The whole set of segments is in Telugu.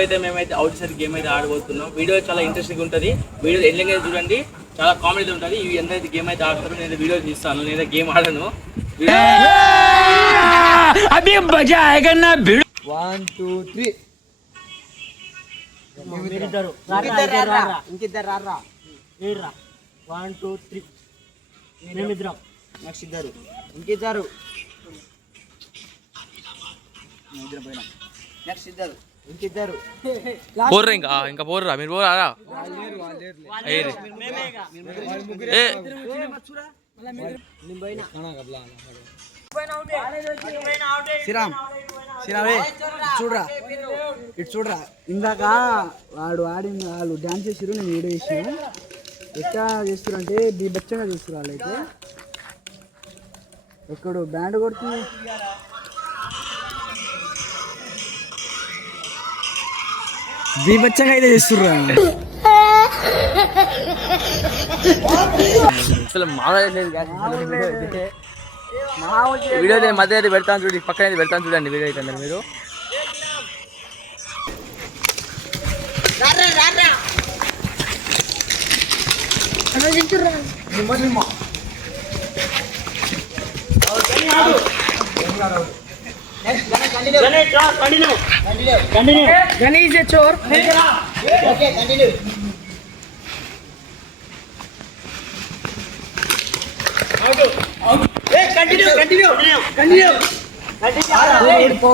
అయితే మేమైతే అవుట్ సైడ్ గేమ్ అయితే ఆడబోతున్నాం. వీడియో చాలా ఇంట్రెస్టింగ్ ఉంటుంది. వీడియో ఎండింగ్ అయితే చూడండి, చాలా కామెడీ ఉంటుంది. ఇవి ఎంతైతే గేమ్ అయితే ఆడతారో నేను వీడియో తీస్తాను. నేనైతే గేమ్ ఆడను. 1 2 3 ఇంకిద్దరు రారా 1 2 3 మేమిద్దరం నెక్స్ట్ ఇద్దరు ఇంకిద్దరు నెక్స్ట్ ఇద్దరు ఇంకిద్దరు పోర్రా ఇంకా పోర్రా మీరు పోరా. చూడరా ఇటు చూడరా. ఇందాక వాడు ఆడిన వాళ్ళు డ్యాన్స్ చేసిరు, నేను వీడియో చేసిన. ఎట్లా చేస్తారు అంటే బీభత్సంగా చేస్తారు వాళ్ళైతే. ఎక్కడు బ్యాండ్ కొడుతుంది, బీభత్సంగా అయితే చేస్తుర్రా. అసలు వీడియో మధ్య అయితే పెడతాను చూడండి, పక్కన అయితే పెడతాను చూడండి వీడియో అయితే మీరు. గణేష్ చోర్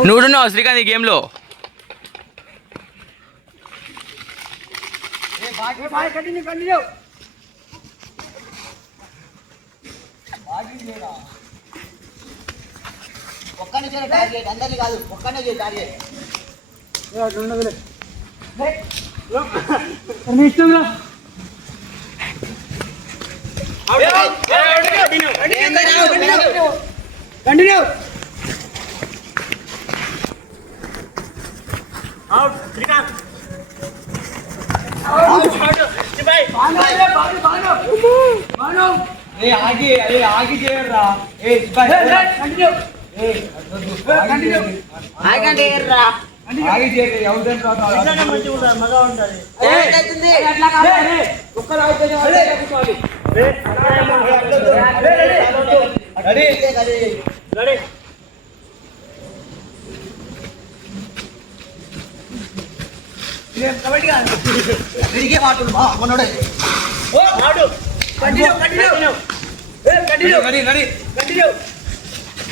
నువ్వున్నావు శ్రీకాంత్ ఈ గేమ్ లో. ఒక్కనే టార్గెట్, అందరినీ కాదు, ఒక్కనే టార్గెట్. కంటిన్యూ అవుట్ శ్రీకాంత్ ఆగి చేయరా. మగా ఉంటుంది.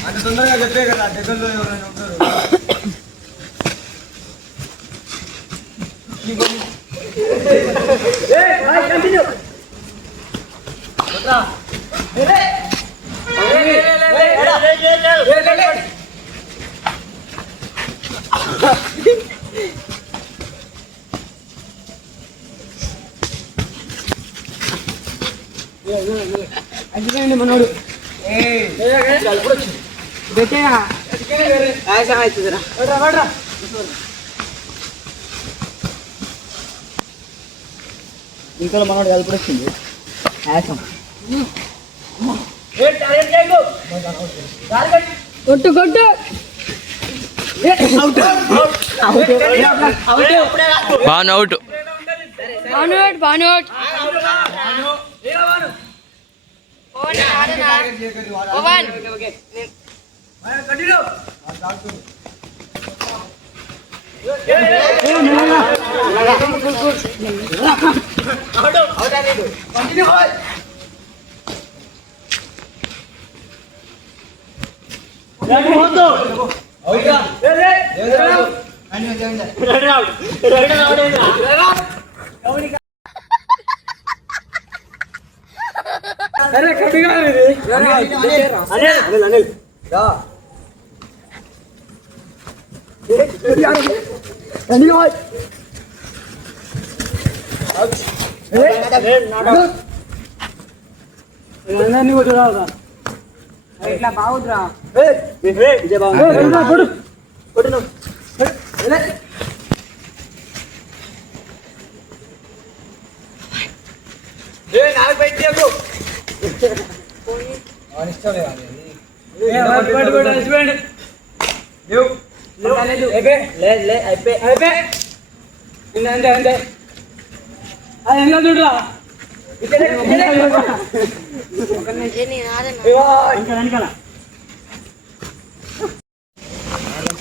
అంత తొందరగా చెప్పే కదా, దగ్గరలో ఎవరైనా ఉంటారు. అదిగండి మనోడు ఇంకా మనోడు కలిపి వచ్చింది. కొట్టు కొట్టు బాను అవుట్. అరే కట్టిగా ఇట్లా బాగుద్రా.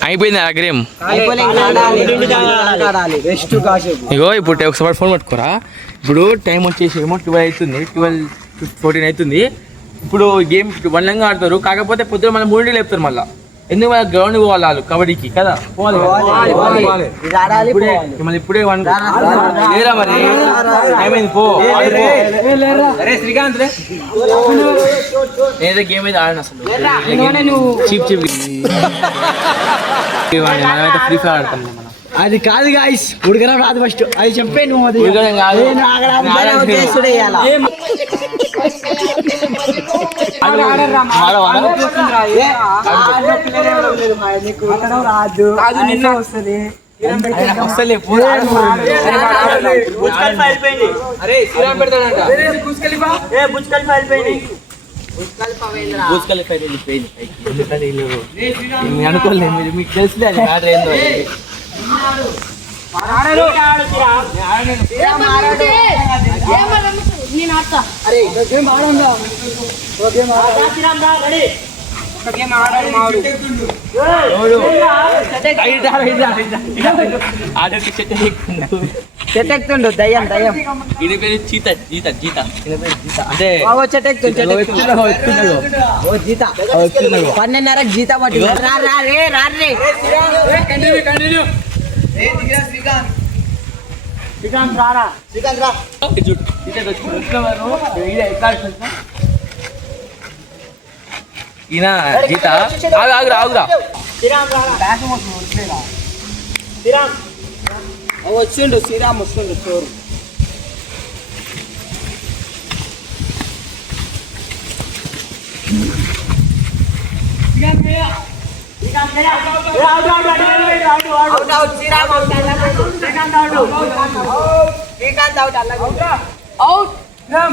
అయిపోయింది గేమ్. ఇగో ఇప్పుడు ఒకసారి ఫోన్ పట్టుకోరా. ఇప్పుడు టైం వచ్చేసి ఏమో 12 అవుతుంది, 12:14 అవుతుంది. ఇప్పుడు గేమ్ 1 లంగా ఆడతారు. కాకపోతే పొద్దున మనం 3 లేపుతారు మళ్ళీ. ఎందుకు మన గ్రౌండ్ పోవాలి వాళ్ళు కబడ్డీకి కదా. ఇప్పుడే 1 లేరా మరి టైం అయింది పో. శ్రీకాంత్ నేనైతే గేమ్ అయితే ఆడిన అసలు చీప్ మనమైతే ఫ్రీ ఫైర్ ఆడతాం. అది కాదు గాయ్స్, ఉడకడం రాదు ఫస్ట్. అది చెప్పే నువ్వు. అది అనుకోలేదు మీకు తెలుసులే అది మ్యాటర్ ఏందో. చెట్టెక్తుండు దయ్యం దయ్యం. ఇది పేరు చీత జీత జీత అంటే జీత 12:30 జీత పట్టి శ్రీకాంత్ రారా. ఈయన జీత ఆగురా వచ్చిండు శ్రీరామ్ వస్తుండు చోరు.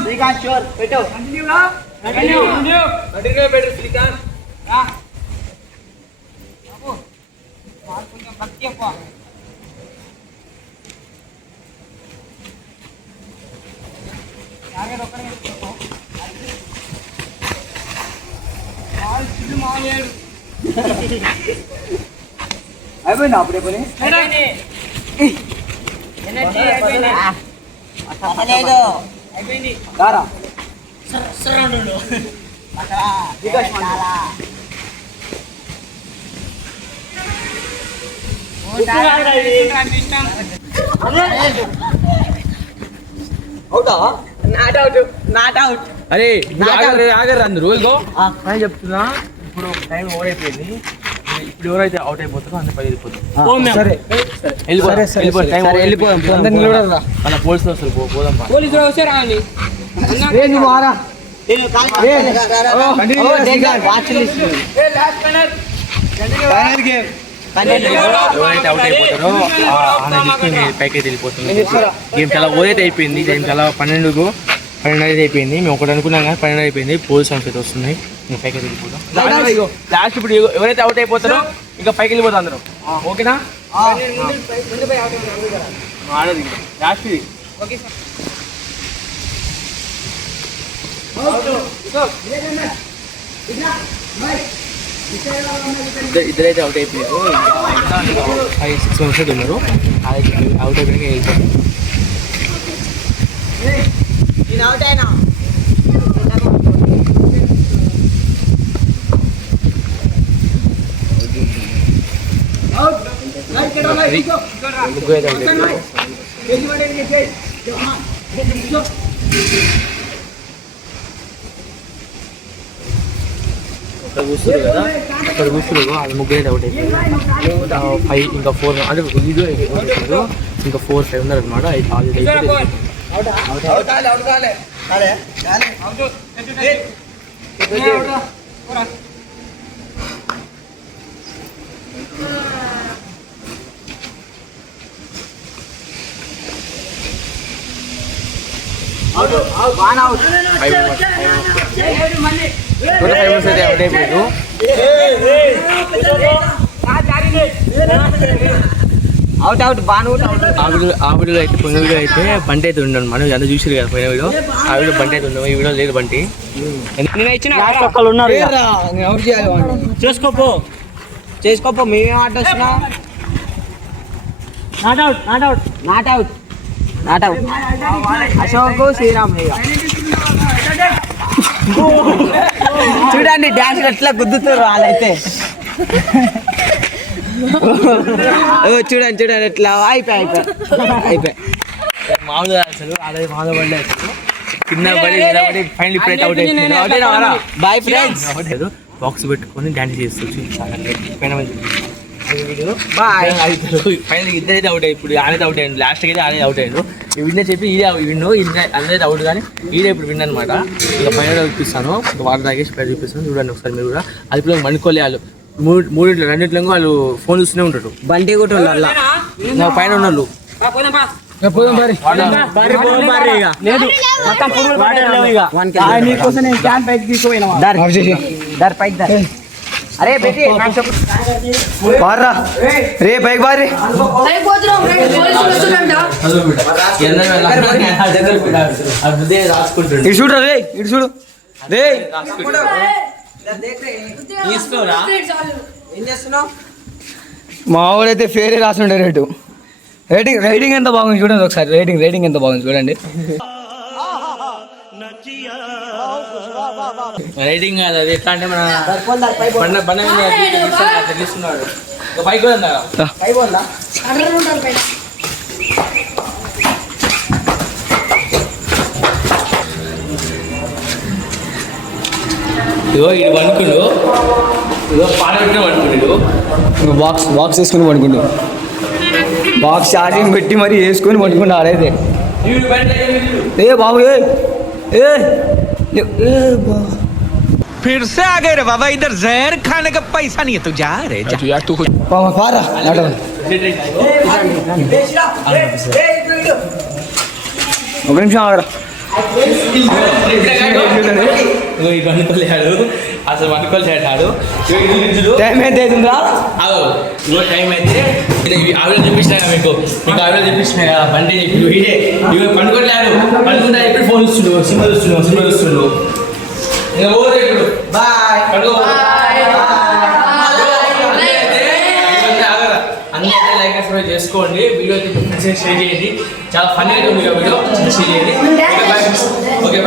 శ్రీకాంత్ చోర్ పెట్టు. అయిపోయిందా అప్పుడే పని? రారా అరే ఆగరు అందరు ఇగో నేను చెప్తున్నా. ఇప్పుడు టైం ఓవర్ అయిపోయింది. ఇప్పుడు ఎవరైతే అవుట్ అయిపోతారో అందరు పై వెళ్ళిపోతాం. వెళ్ళిపోదాం. అలా పోలీసులు వస్తారు పోదాం. పోలీసులు వచ్చారా అని ఎవరైతే అవుట్ అయిపోతారో పైకి వెళ్ళిపోతుంది. గేమ్ చాలా ఓవర్ అయిపోయింది. గేమ్ చాలా 12 అయిపోయింది. మేము ఒకటి అనుకున్నాం కానీ 12 అయిపోయింది. పోలీస్ అయితే వస్తున్నాయి. ఇంకా పైకి వెళ్ళిపోతాం. లాస్ట్ ఇప్పుడు ఎవరైతే అవుట్ అయిపోతారో ఇంకా పైకి వెళ్ళిపోతాం అందరం. ఓకేనా? ఆడదు లాస్ట్ ఇది. ఇద్దరైతే అవుట్ అయిపోయారు. ఇంకా 5-6 మెంబర్స్ అయితే ఉన్నారు. అవుట్ అయిపోయినాక వెళ్ళిపోతాం. అక్కడ కూర్చున్నారు కదా, అక్కడ కూర్చున్నారు. అది ముగ్గురు అవుట్ అయిపోయింది. 5 ఇంకా 4 అంటే వీడియో ఇంకా 4-5 ఉన్నారు అనమాట. ఆల్రెడీ టోటల్ 5 మెంబర్స్ అయితే అవుట్ అయిపోయారు. అవుట్ అవుట్ బాను ఆ వీడియోలో అయితే పోయిన వీడియో అయితే బండి అయితే ఉండను మనం అందరూ చూసారు కదా పోయిన వీడియో ఆ వీడియో బండి అయితే ఉండవు ఈ వీడియో లేదు బండి నేను ఇచ్చిన ఒక్కళ్ళు ఉన్నారు ఎవరు చేయాలి వాడిని? చేసుకోపో మేమేం ఆట వస్తున్నా నాట్ అవుట్ అశోక్ శ్రీరామ్ ఇక చూడండి డాన్స్ ఎట్లా గుద్దుతారు వాళ్ళైతే చూడండి ఎట్లా అయిపోయి మామూలుగా అసలు ఆల్రెడీ మామూలు పడలే అసలు కింద పడి ఫైనల్ ఇప్పుడైతే అవుట్ అయిపోయింది బాయ్ ఫ్రెండ్స్ బాక్స్ పెట్టుకొని డాన్స్ చేస్తూ బాయ్ ఫైనల్ ఇద్దరైతే అవుట్ అయ్యి ఇప్పుడు ఆనేది అవుట్ అయ్యింది లాస్ట్కి అయితే ఆనేది అవుట్ అయ్యిండు ఈ విన్ చెప్పి ఈడే విన్ను అందరైతే అవుట్ కానీ ఈడే ఇప్పుడు విన్ అనమాట ఇంకా ఫైనల్ చూపిస్తాను వాటర్ తాగేసి పేరు చూపిస్తాను చూడండి ఒకసారి మీరు కూడా అది ఇప్పుడు మనుకోలే వాళ్ళు మూడింట్లో రెండింటిలో వాళ్ళు ఫోన్ చూస్తూనే ఉంటారు బండి కూడా ఉండాలి నా పైన ఉన్నోళ్ళు నీకోసం నేను క్యాన్ పైకి తీసుకుపోయినా పైకి అరే పెట్టి బార్రా రే బైక్ బార్రీ రాసుకుంటుండే ఇటు చూడరా రే ఇటు చూడు రే ఏం చేస్తున్నావు మా ఊరైతే ఫేరే రాస్తుండే రేటు రేటింగ్ ఎంత బాగుంది చూడండి ఒకసారి రేటింగ్ ఎంత బాగుంది చూడండి రైడింగ్ కాదు అది ఎట్లా అంటే మన బండ అట్లా తీస్తున్నాడు బైక్ కూడా ఉందా ఇదో ఇది వణుకుడు ఇదో పాడబెట్టిన వణుకుడు బాక్స్ వేసుకుని పడుకుంటు బాక్స్ ఛార్జింగ్ పెట్టి మరి వేసుకొని పడుకుంటా ఆడైతే ఏ బాబు ఏ फिर से आ गए रे बाबा इधर जहर खाने का पैसा नहीं है तू जा रे जा यार तू పారా ఒక నిమిషం ఆగరా వణుకోలేడు అసలు వణుకోలేడు టైం ఎంత అవుతుందా టైం అయితే ఆవిడ చూపించినా మీకు ఆవిడ చూపించినా కదా బండి ఇదే ఇవి పండుకోలేడు పండుకుంటా ఎప్పుడు ఫోన్ ఇస్తున్నాడు సినిమా చూస్తున్నాడు బాయ్ అన్నీ లైక్ సబ్స్క్రైబ్ చేసుకోండి వీడియో అయితే షేర్ చేయండి చాలా ఫన్నీ ఉంది వీడియో షేర్ చేయండి ఓకే